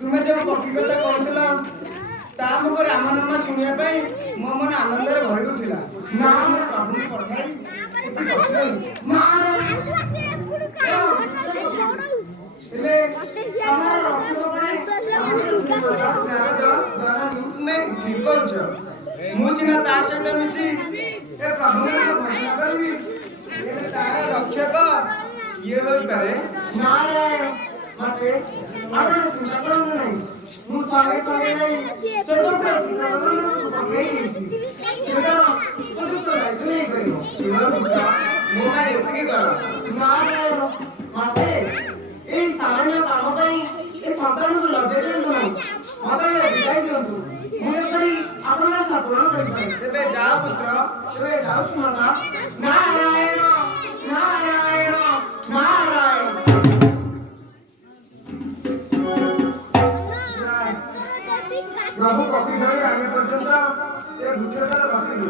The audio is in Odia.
ତୁମେ ଯେଉଁ ପକ୍ଷୀ କଥା କହୁଥିଲ ତା ମୁଖରେ ରାମ ନାମ ଶୁଣିବା ପାଇଁ ମୋ ମନ ଆନନ୍ଦରେ ଭରି ଉଠିଲା। ନା ମୁଁ ପ୍ରଭୁଙ୍କୁ ପଠାଇ ଏଠି ବସିଗଲି। ତୁମେ ଠିକ କହୁଛ। ମୁଁ ସିନା ତା ସହିତ ମିଶି ଏ ପ୍ରଭୁଙ୍କ ଘୋଷଣା କରିବି, ହେଲେ ତାର ରକ୍ଷକ କିଏ ହୋଇପାରେ? ମୁଁ ସଙ୍ଗେ ସଙ୍ଗେ ଯାଇ ଉପଯୁକ୍ତ ମୋ ପାଇଁ ଏତିକି କର। ଏଇ ସାମାନ୍ୟ କାମ ପାଇଁ ଏ ସନ୍ତାନକୁ ଲଜ୍ଜା ଦିଅନ୍ତୁ ନାହିଁ, ମତେ ବିଦାୟ ଦିଅନ୍ତୁ। ମୁଁ ଯେପରି ଆପଣଙ୍କ ସପୂରଣ କରିପାରେ। ତେବେ ଯାଅ ପୁତ୍ର, ତେବେ ଯାଉ ସୁମତା। ନାରାୟଣ ନାରାୟଣ ନାରାୟଣ। ପ୍ରଭୁ କଫି ଧରି ଆଣିବା ପର୍ଯ୍ୟନ୍ତ ଏ ବୃକ୍ଷତଳେ ବସିଲୁ।